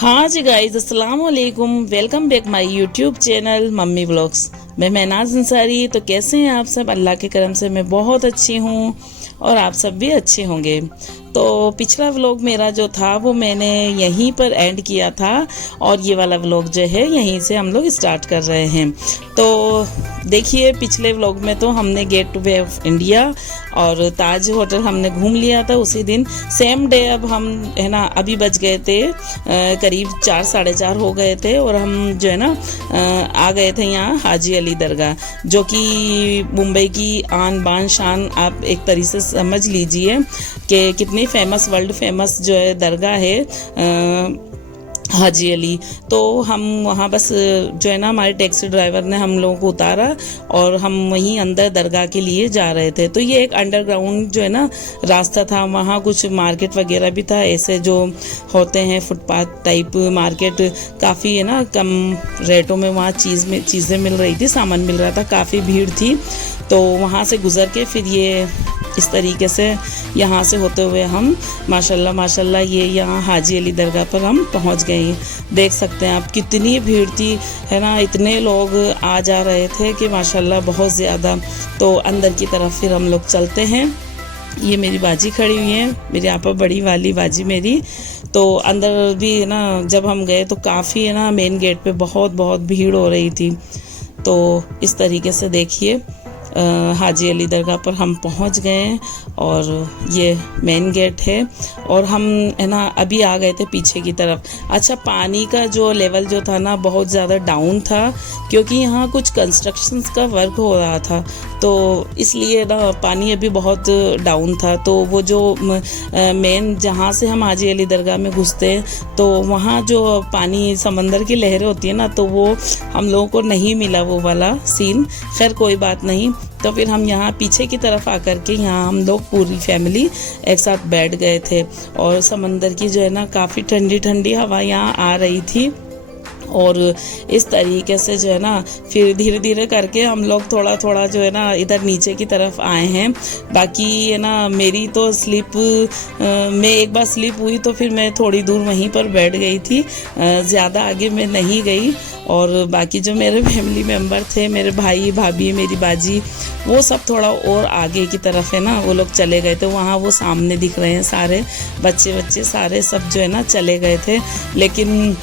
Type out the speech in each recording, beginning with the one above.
हाँ जी गाइज, अस्सलाम वालेकुम। Welcome back my YouTube channel mummy vlogs. मैं महनाज अंसारी। तो कैसे हैं आप सब? अल्लाह के करम से मैं बहुत अच्छी हूँ और आप सब भी अच्छे होंगे। तो पिछला व्लॉग मेरा जो था वो मैंने यहीं पर एंड किया था और ये वाला व्लॉग जो है यहीं से हम लोग स्टार्ट कर रहे हैं। तो देखिए, पिछले व्लॉग में तो हमने गेट वे ऑफ इंडिया और ताज होटल हमने घूम लिया था उसी दिन, सेम डे। अब हम है ना, अभी बज गए थे करीब 4 साढ़े 4 हो गए थे और हम जो है ना आ गए थे यहाँ हाजी अली दरगाह, जो कि मुंबई की आन बान शान आप एक तरीके से समझ लीजिए कि कितनी फेमस, वर्ल्ड फेमस जो है दरगाह है हाजी अली। तो हम वहाँ बस जो है ना, हमारे टैक्सी ड्राइवर ने हम लोगों को उतारा और हम वहीं अंदर दरगाह के लिए जा रहे थे। तो ये एक अंडरग्राउंड जो है ना रास्ता था, वहाँ कुछ मार्केट वगैरह भी था, ऐसे जो होते हैं फुटपाथ टाइप मार्केट, काफ़ी है ना कम रेटों में वहाँ चीज़ें मिल रही थी, सामान मिल रहा था, काफ़ी भीड़ थी। तो वहाँ से गुज़र के फिर ये इस तरीके से यहाँ से होते हुए हम माशाल्लाह माशाल्लाह ये यहाँ हाजी अली दरगाह पर हम पहुँच गए हैं। देख सकते हैं आप कितनी भीड़ थी, है ना, इतने लोग आ जा रहे थे कि माशाल्लाह बहुत ज़्यादा। तो अंदर की तरफ फिर हम लोग चलते हैं। ये मेरी बाजी खड़ी हुई है, मेरी आपा बड़ी वाली बाजी मेरी। तो अंदर भी है ना, जब हम गए तो काफ़ी है ना मेन गेट पे बहुत बहुत भीड़ हो रही थी। तो इस तरीके से देखिए हाजी अली दरगाह पर हम पहुंच गए और ये मेन गेट है और हम है ना अभी आ गए थे पीछे की तरफ। अच्छा, पानी का जो लेवल जो था ना बहुत ज़्यादा डाउन था, क्योंकि यहाँ कुछ कंस्ट्रक्शंस का वर्क हो रहा था, तो इसलिए ना पानी अभी बहुत डाउन था। तो वो जो मेन जहाँ से हम हाजी अली दरगाह में घुसते हैं तो वहाँ जो पानी समंदर की लहरें होती है ना, तो वो हम लोगों को नहीं मिला वो वाला सीन। खैर कोई बात नहीं। तो फिर हम यहाँ पीछे की तरफ आकर के यहाँ हम लोग पूरी फैमिली एक साथ बैठ गए थे और समंदर की जो है ना काफ़ी ठंडी ठंडी हवा यहाँ आ रही थी। और इस तरीके से जो है ना फिर धीरे धीरे करके हम लोग थोड़ा थोड़ा जो है ना इधर नीचे की तरफ आए हैं। बाकी है ना मेरी तो स्लिप मैं एक बार स्लिप हुई तो फिर मैं थोड़ी दूर वहीं पर बैठ गई थी, ज़्यादा आगे मैं नहीं गई। और बाकी जो मेरे फैमिली मेम्बर थे, मेरे भाई भाभी मेरी बाजी, वो सब थोड़ा और आगे की तरफ है ना वो लोग चले गए थे। वहाँ वो सामने दिख रहे हैं सारे बच्चे सारे सब जो है ना चले गए थे। लेकिन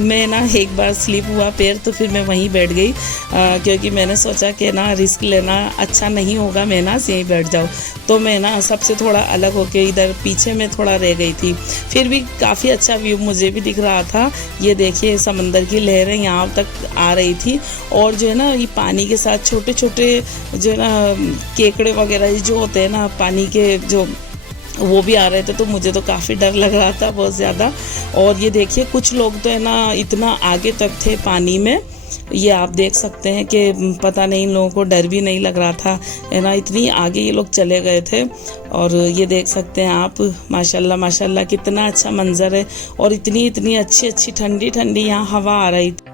मैं ना एक बार स्लिप हुआ पैर, तो फिर मैं वहीं बैठ गई, क्योंकि मैंने सोचा कि ना रिस्क लेना अच्छा नहीं होगा, मैं ना यहीं बैठ जाऊँ। तो मैं ना सबसे थोड़ा अलग होके इधर पीछे में थोड़ा रह गई थी। फिर भी काफ़ी अच्छा व्यू मुझे भी दिख रहा था। ये देखिए समंदर की लहरें यहाँ तक आ रही थी और जो है ना ये पानी के साथ छोटे छोटे जो है ना केकड़े वगैरह जो होते हैं ना पानी के, जो वो भी आ रहे थे। तो मुझे तो काफ़ी डर लग रहा था बहुत ज़्यादा। और ये देखिए कुछ लोग तो है ना इतना आगे तक थे पानी में, ये आप देख सकते हैं कि पता नहीं इन लोगों को डर भी नहीं लग रहा था, है ना, इतनी आगे ये लोग चले गए थे। और ये देख सकते हैं आप माशाल्लाह माशाल्लाह कितना अच्छा मंजर है और इतनी इतनी अच्छी अच्छी ठंडी ठंडी यहाँ हवा आ रही थी।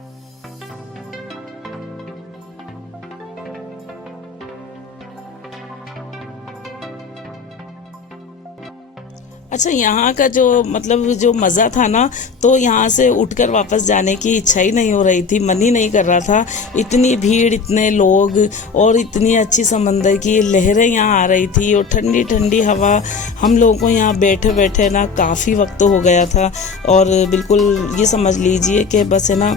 अच्छा, यहाँ का जो मतलब जो मज़ा था ना, तो यहाँ से उठकर वापस जाने की इच्छा ही नहीं हो रही थी, मन ही नहीं कर रहा था। इतनी भीड़, इतने लोग और इतनी अच्छी समंदर की लहरें यहाँ आ रही थी और ठंडी ठंडी हवा। हम लोगों को यहाँ बैठे बैठे ना काफ़ी वक्त हो गया था और बिल्कुल ये समझ लीजिए कि बस है ना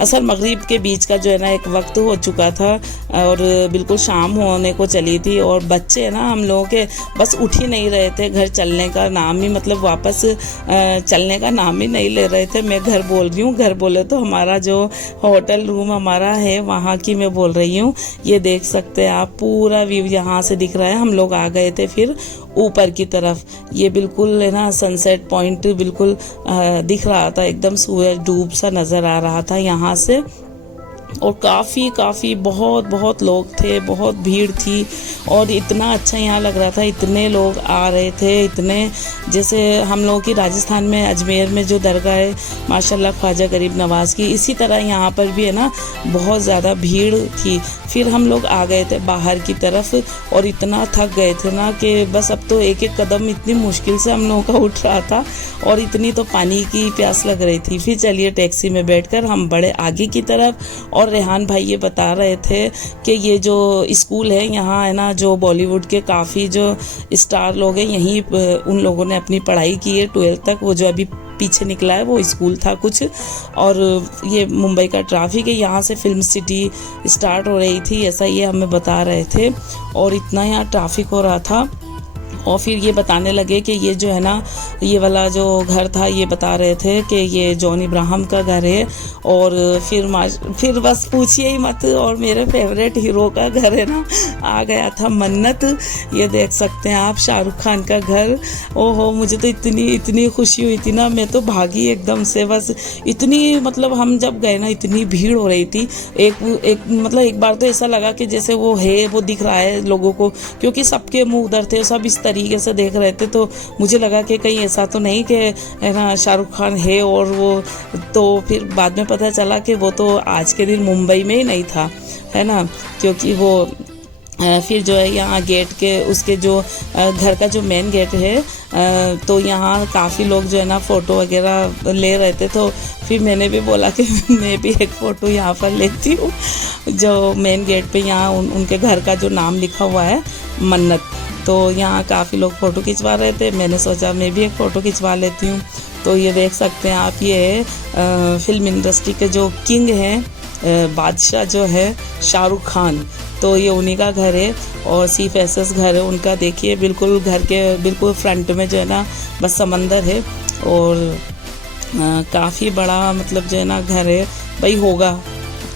असर मगरिब के बीच का जो है ना एक वक्त हो चुका था और बिल्कुल शाम होने को चली थी। और बच्चे ना हम लोगों के बस उठ ही नहीं रहे थे, घर चलने का नाम ही, मतलब वापस चलने का नाम ही नहीं ले रहे थे। मैं घर बोल रही हूँ, घर बोले तो हमारा जो होटल रूम हमारा है वहाँ की मैं बोल रही हूँ। ये देख सकते हैं आप पूरा व्यू यहाँ से दिख रहा है। हम लोग आ गए थे फिर ऊपर की तरफ, ये बिल्कुल है ना सनसेट पॉइंट बिल्कुल दिख रहा था, एकदम सूरज डूब सा नज़र आ रहा था यहाँ से। और काफ़ी बहुत बहुत लोग थे, बहुत भीड़ थी और इतना अच्छा यहाँ लग रहा था, इतने लोग आ रहे थे, इतने जैसे हम लोगों की राजस्थान में अजमेर में जो दरगाह है माशाल्लाह ख्वाजा गरीब नवाज़ की, इसी तरह यहाँ पर भी है ना बहुत ज़्यादा भीड़ थी। फिर हम लोग आ गए थे बाहर की तरफ और इतना थक गए थे ना कि बस अब तो एक एक कदम इतनी मुश्किल से हम लोगों का उठ रहा था और इतनी तो पानी की प्यास लग रही थी। फिर चलिए टैक्सी में बैठकर हम बढ़े आगे की तरफ और रेहान भाई ये बता रहे थे कि ये जो स्कूल है यहाँ है ना, जो बॉलीवुड के काफ़ी जो स्टार लोग हैं यहीं उन लोगों ने अपनी पढ़ाई की है 12th तक। वो जो अभी पीछे निकला है वो स्कूल था कुछ। और ये मुंबई का ट्रैफिक है, यहाँ से फिल्म सिटी स्टार्ट हो रही थी, ऐसा ये हमें बता रहे थे। और इतना यहाँ ट्रैफिक हो रहा था और फिर ये बताने लगे कि ये जो है ना, ये वाला जो घर था ये बता रहे थे कि ये जॉन इब्राहिम का घर है। और फिर बस पूछिए ही मत। और मेरे फेवरेट हीरो का घर है ना, आ गया था मन्नत। ये देख सकते हैं आप, शाहरुख खान का घर। ओहो, मुझे तो इतनी खुशी हुई थी ना, मैं तो भागी एकदम से। बस इतनी मतलब हम जब गए ना इतनी भीड़ हो रही थी। एक बार तो ऐसा लगा कि जैसे वो दिख रहा है लोगों को, क्योंकि सबके मुंह उधर थे, सब इस तरीके से देख रहे थे। तो मुझे लगा कि कहीं ऐसा तो नहीं कि है ना शाहरुख खान है। और वो तो फिर बाद में पता चला कि वो तो आज के दिन मुंबई में ही नहीं था, है ना, क्योंकि वो फिर जो है यहाँ गेट के उसके जो घर का जो मेन गेट है तो यहाँ काफ़ी लोग जो है ना फ़ोटो वगैरह ले रहे थे। तो फिर मैंने भी बोला कि मैं भी एक फ़ोटो यहाँ पर लेती हूँ, जो मेन गेट पे यहाँ उनके घर का जो नाम लिखा हुआ है मन्नत। तो यहाँ काफ़ी लोग फ़ोटो खिंचवा रहे थे, मैंने सोचा मैं भी एक फ़ोटो खिंचवा लेती हूँ। तो ये देख सकते हैं आप, ये फिल्म इंडस्ट्री के जो किंग हैं, बादशाह जो है शाहरुख खान, तो ये उन्हीं का घर है। और CFSS घर है उनका। देखिए बिल्कुल घर के बिल्कुल फ्रंट में जो है ना बस समंदर है और काफ़ी बड़ा मतलब जो है ना घर है भाई, होगा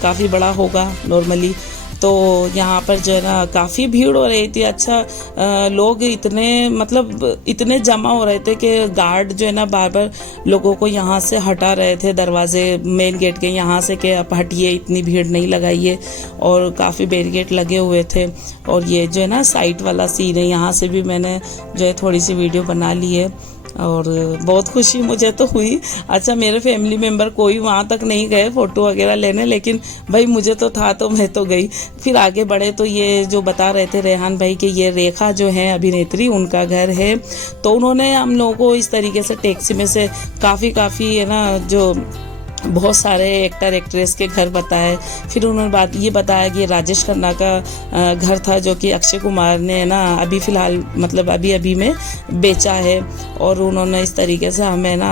काफ़ी बड़ा होगा नॉर्मली। तो यहाँ पर जो है ना काफ़ी भीड़ हो रही थी। अच्छा लोग इतने जमा हो रहे थे कि गार्ड जो है ना बार बार लोगों को यहाँ से हटा रहे थे, दरवाजे मेन गेट के यहाँ से, कि आप हटिए, इतनी भीड़ नहीं लगाइए। और काफ़ी बैरिकेड लगे हुए थे। और ये जो है ना साइड वाला सीन है, यहाँ से भी मैंने जो है थोड़ी सी वीडियो बना ली है और बहुत खुशी मुझे तो हुई। अच्छा मेरे फैमिली मेम्बर कोई वहाँ तक नहीं गए फ़ोटो वगैरह लेने, लेकिन भाई मुझे तो था तो मैं तो गई। फिर आगे बढ़े तो ये जो बता रहे थे रेहान भाई कि ये रेखा जो है अभिनेत्री, उनका घर है। तो उन्होंने हम लोगों को इस तरीके से टैक्सी में से काफ़ी है ना जो बहुत सारे एक्टर एक्ट्रेस के घर बताए। फिर उन्होंने ये बताया कि राजेश खन्ना का घर था जो कि अक्षय कुमार ने ना अभी फ़िलहाल मतलब अभी में बेचा है। और उन्होंने इस तरीके से हमें ना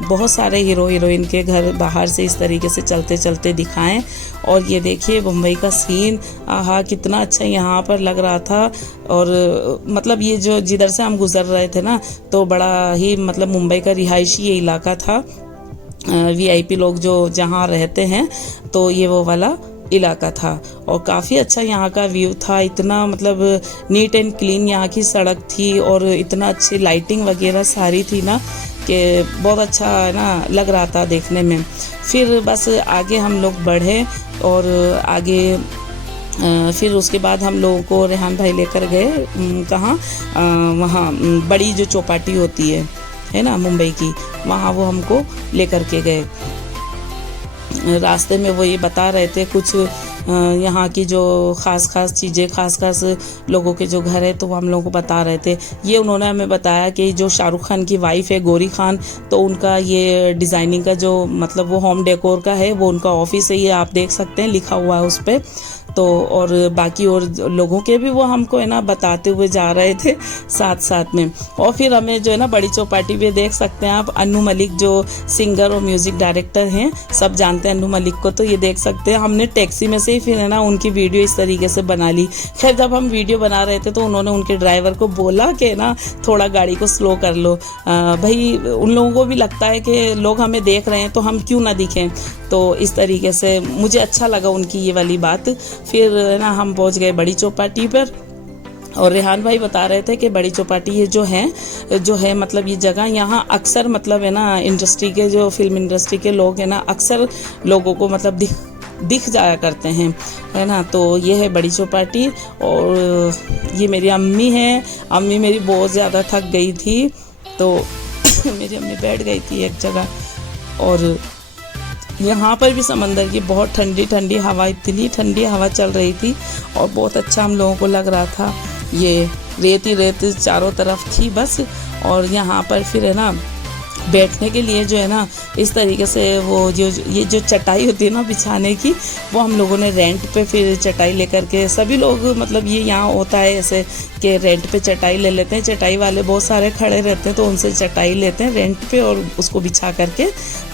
बहुत सारे हीरो हीरोइन के घर बाहर से इस तरीके से चलते चलते दिखाएं। और ये देखिए मुंबई का सीन, आहा कितना अच्छा यहाँ पर लग रहा था। और मतलब ये जो जिधर से हम गुजर रहे थे ना, तो बड़ा ही मतलब मुंबई का रिहायशी ये इलाका था, VIP लोग जो जहाँ रहते हैं, तो ये वो वाला इलाका था। और काफ़ी अच्छा यहाँ का व्यू था, इतना मतलब नीट एंड क्लीन यहाँ की सड़क थी और इतना अच्छी लाइटिंग वगैरह सारी थी ना कि बहुत अच्छा है ना लग रहा था देखने में। फिर बस आगे हम लोग बढ़े और आगे फिर उसके बाद हम लोगों को रेहान भाई लेकर गए कहाँ, वहाँ बड़ी जो चौपाटी होती है ना मुंबई की, वहाँ वो हमको लेकर के गए। रास्ते में वो ये बता रहे थे कुछ यहाँ की जो ख़ास चीज़ें, ख़ास लोगों के जो घर है, तो वो हम लोगों को बता रहे थे। ये उन्होंने हमें बताया कि जो शाहरुख खान की वाइफ है गौरी खान, तो उनका ये डिज़ाइनिंग का जो मतलब वो होम डेकोर का है, वो उनका ऑफिस है, ये आप देख सकते हैं लिखा हुआ है उस पर। तो और बाकी और लोगों के भी वो हमको है ना बताते हुए जा रहे थे साथ में। और फिर हमें जो है ना बड़ी चौपाटी पे देख सकते हैं आप, अन्नू मलिक जो सिंगर और म्यूज़िक डायरेक्टर हैं, सब जानते हैं अन्नू मलिक को, तो ये देख सकते हैं। हमने टैक्सी में से ही फिर है ना उनकी वीडियो इस तरीके से बना ली। खैर जब हम वीडियो बना रहे थे तो उन्होंने उनके ड्राइवर को बोला कि ना थोड़ा गाड़ी को स्लो कर लो, भाई उन लोगों को भी लगता है कि लोग हमें देख रहे हैं तो हम क्यों ना दिखें। तो इस तरीके से मुझे अच्छा लगा उनकी ये वाली बात। फिर ना हम पहुंच गए बड़ी चौपाटी पर और रेहान भाई बता रहे थे कि बड़ी चौपाटी ये जो है मतलब ये जगह यहाँ अक्सर मतलब है ना इंडस्ट्री के जो फिल्म इंडस्ट्री के लोग हैं ना, अक्सर लोगों को मतलब दिख जाया करते हैं, है ना। तो ये है बड़ी चौपाटी और ये मेरी अम्मी है। अम्मी मेरी बहुत ज़्यादा थक गई थी तो मेरी अम्मी बैठ गई थी एक जगह। और यहाँ पर भी समंदर की बहुत ठंडी ठंडी हवा, इतनी ठंडी हवा चल रही थी और बहुत अच्छा हम लोगों को लग रहा था। ये रेत ही रेत चारों तरफ थी बस। और यहाँ पर फिर है ना बैठने के लिए जो है ना इस तरीके से वो ये जो चटाई होती है ना बिछाने की, वो हम लोगों ने रेंट पे फिर चटाई लेकर के, सभी लोग मतलब ये यहाँ होता है ऐसे कि रेंट पे चटाई ले लेते हैं। चटाई वाले बहुत सारे खड़े रहते हैं तो उनसे चटाई लेते हैं रेंट पे और उसको बिछा करके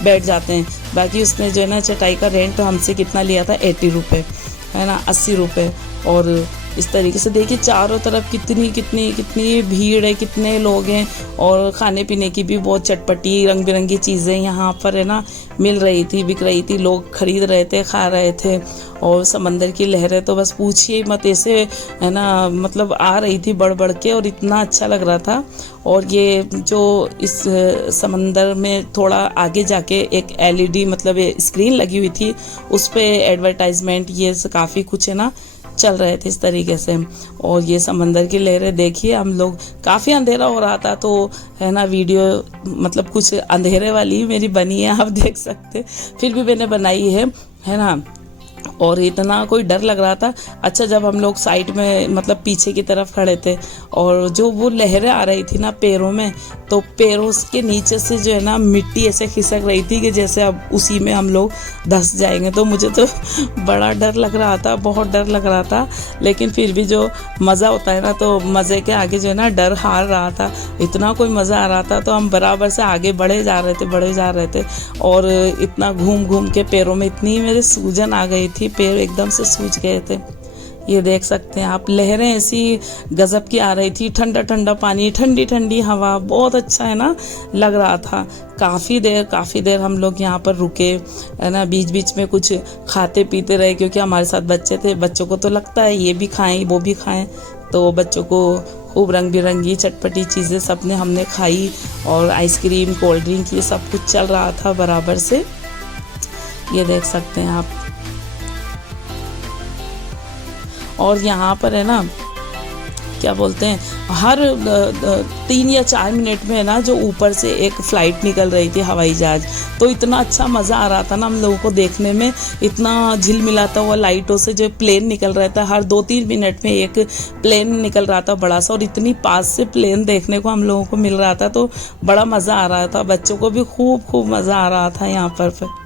बैठ जाते हैं। बाकी उसने जो है ना चटाई का रेंट हमसे कितना लिया था, 80 रुपये, है ना, 80 रुपये। और इस तरीके से देखिए चारों तरफ कितनी कितनी कितनी भीड़ है, कितने लोग हैं। और खाने पीने की भी बहुत चटपटी रंग बिरंगी चीज़ें यहाँ पर है ना मिल रही थी, बिक रही थी, लोग खरीद रहे थे, खा रहे थे। और समंदर की लहरें तो बस पूछिए मत, ऐसे है ना मतलब आ रही थी बढ़ बढ़ के और इतना अच्छा लग रहा था। और ये जो इस समंदर में थोड़ा आगे जाके एक LED मतलब स्क्रीन लगी हुई थी, उस पर एडवर्टाइजमेंट ये काफ़ी कुछ है ना चल रहे थे इस तरीके से। और ये समंदर की लहरें देखिए, हम लोग काफ़ी अंधेरा हो रहा था तो है ना वीडियो मतलब कुछ अंधेरे वाली मेरी बनी है, आप देख सकते, फिर भी मैंने बनाई है ना। और इतना कोई डर लग रहा था। अच्छा जब हम लोग साइड में मतलब पीछे की तरफ खड़े थे और जो वो लहरें आ रही थी ना पैरों में, तो पैरों के नीचे से जो है ना मिट्टी ऐसे खिसक रही थी कि जैसे अब उसी में हम लोग धंस जाएंगे। तो मुझे तो बड़ा डर लग रहा था, बहुत डर लग रहा था। लेकिन फिर भी जो मज़ा होता है ना, तो मज़े के आगे जो है ना डर हार रहा था। इतना कोई मज़ा आ रहा था तो हम बराबर से आगे बढ़े जा रहे थे। और इतना घूम घूम के पैरों में इतनी मेरे सूजन आ गई थी, पैर एकदम से सूज गए थे। ये देख सकते हैं आप, लहरें ऐसी गजब की आ रही थी, ठंडा ठंडा पानी, ठंडी ठंडी हवा, बहुत अच्छा है ना लग रहा था। काफ़ी देर हम लोग यहाँ पर रुके, है ना, बीच बीच में कुछ खाते पीते रहे क्योंकि हमारे साथ बच्चे थे। बच्चों को तो लगता है ये भी खाएं वो भी खाएं, तो बच्चों को खूब रंग बिरंगी चटपटी चीज़ें सबने हमने खाई। और आइसक्रीम, कोल्ड ड्रिंक, ये सब कुछ चल रहा था बराबर से। ये देख सकते हैं आप। और यहाँ पर है ना क्या बोलते हैं, हर 3 या 4 मिनट में है ना जो ऊपर से एक फ़्लाइट निकल रही थी, हवाई जहाज़। तो इतना अच्छा मज़ा आ रहा था ना हम लोगों को देखने में, इतना झिलमिलाता हुआ लाइटों से जो प्लेन निकल रहा था। हर 2-3 मिनट में एक प्लेन निकल रहा था बड़ा सा, और इतनी पास से प्लेन देखने को हम लोगों को मिल रहा था तो बड़ा मज़ा आ रहा था। बच्चों को भी खूब मज़ा आ रहा था यहाँ पर।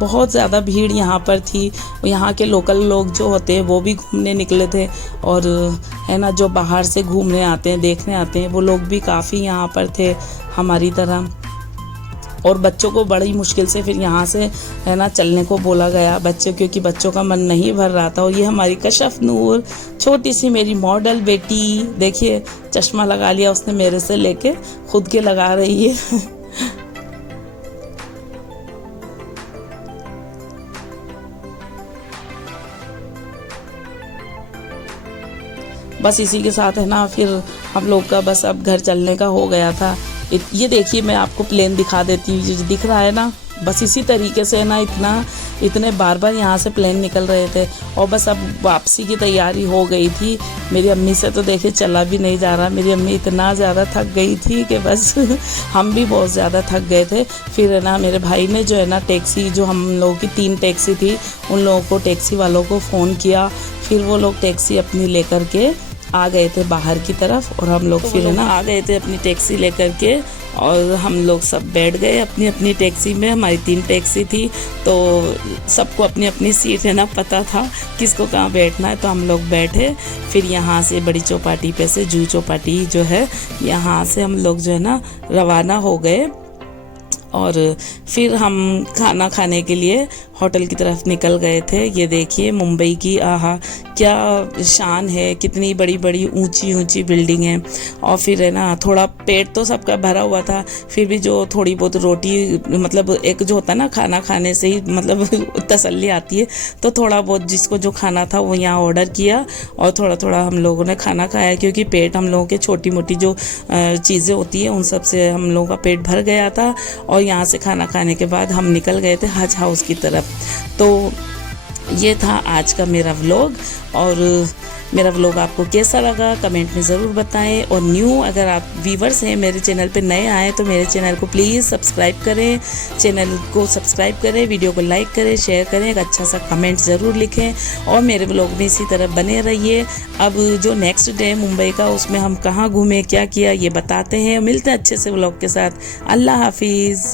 बहुत ज़्यादा भीड़ यहाँ पर थी। यहाँ के लोकल लोग जो होते हैं वो भी घूमने निकले थे, और है ना जो बाहर से घूमने आते हैं, देखने आते हैं, वो लोग भी काफ़ी यहाँ पर थे हमारी तरह। और बच्चों को बड़ी मुश्किल से फिर यहाँ से है ना चलने को बोला गया बच्चों, क्योंकि बच्चों का मन नहीं भर रहा था। और ये हमारी कशफ नूर, छोटी सी मेरी मॉडल बेटी, देखिए चश्मा लगा लिया उसने मेरे से लेके, खुद के लगा रही है। बस इसी के साथ है ना फिर हम लोग का बस अब घर चलने का हो गया था। ये देखिए मैं आपको प्लेन दिखा देती हूँ, जो दिख रहा है ना, बस इसी तरीके से है ना इतने बार यहाँ से प्लेन निकल रहे थे। और बस अब वापसी की तैयारी हो गई थी। मेरी अम्मी से तो देखिए चला भी नहीं जा रहा, मेरी अम्मी इतना ज़्यादा थक गई थी कि बस हम भी बहुत ज़्यादा थक गए थे। फिर है ना मेरे भाई ने जो है ना टैक्सी, जो हम लोगों की 3 टैक्सी थी, उन लोगों को, टैक्सी वालों को फ़ोन किया। फिर वो लोग टैक्सी अपनी लेकर के आ गए थे बाहर की तरफ, और हम लोग फिर है ना आ गए थे अपनी टैक्सी लेकर के, और हम लोग सब बैठ गए अपनी अपनी टैक्सी में। हमारी 3 टैक्सी थी तो सबको अपनी अपनी सीट है ना पता था किसको कहाँ बैठना है, तो हम लोग बैठे। फिर यहाँ से बड़ी चौपाटी पे से जूहू चौपाटी जो है, यहाँ से हम लोग जो है ना रवाना हो गए। और फिर हम खाना खाने के लिए होटल की तरफ निकल गए थे। ये देखिए मुंबई की, आहा क्या शान है, कितनी बड़ी बड़ी ऊंची ऊंची बिल्डिंग है। और फिर है ना, थोड़ा पेट तो सबका भरा हुआ था, फिर भी जो थोड़ी बहुत रोटी, मतलब एक जो होता है ना, खाना खाने से ही मतलब तसल्ली आती है, तो थोड़ा बहुत जिसको जो खाना था वो यहाँ ऑर्डर किया और थोड़ा थोड़ा हम लोगों ने खाना खाया, क्योंकि पेट हम लोगों के छोटी मोटी जो चीज़ें होती हैं उन सब से हम लोगों का पेट भर गया था। और यहाँ से खाना खाने के बाद हम निकल गए थे हज हाउस की तरफ। तो ये था आज का मेरा व्लॉग, और मेरा व्लॉग आपको कैसा लगा कमेंट में ज़रूर बताएं। और न्यू अगर आप व्यूवर्स हैं, मेरे चैनल पे नए आए, तो मेरे चैनल को प्लीज़ सब्सक्राइब करें, चैनल को सब्सक्राइब करें, वीडियो को लाइक करें, शेयर करें, एक अच्छा सा कमेंट ज़रूर लिखें और मेरे व्लॉग में इसी तरह बने रहिए। अब जो नेक्स्ट डे मुंबई का, उसमें हम कहाँ घूमे, क्या किया, ये बताते हैं। मिलते हैं अच्छे से व्लॉग के साथ। अल्लाह हाफिज़।